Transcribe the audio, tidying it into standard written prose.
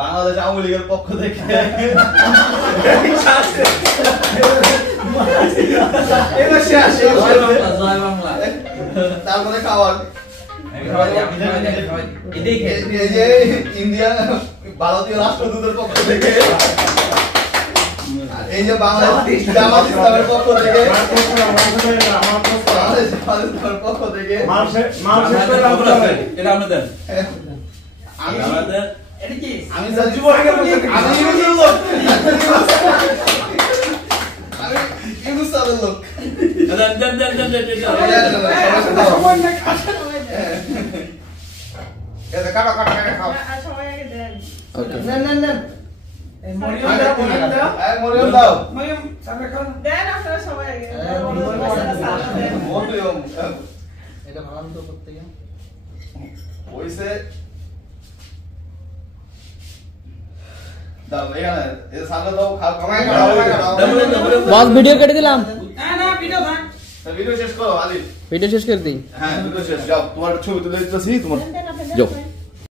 বাংলাদেশ আওয়ামী লীগের পক্ষ থেকে তারপরে খাওয়ার ইন্ডিয়া ভারতীয় রাষ্ট্রদূতের পক্ষ থেকে, এই যে বাংলাদেশ জামাত ইসলামের পক্ষ থেকে, বাংলাদেশ জামাত ইসলামের পক্ষ থেকে আমি লোক বস ভিডিও কেটে দিলাম। ভিডিও শেষ করো আলী, ভিডিও শেষ করে দিই। হ্যাঁ ভিডিও শেষ, যাও তোমার ছবি তুলে দিতেছি তোমার, যাও।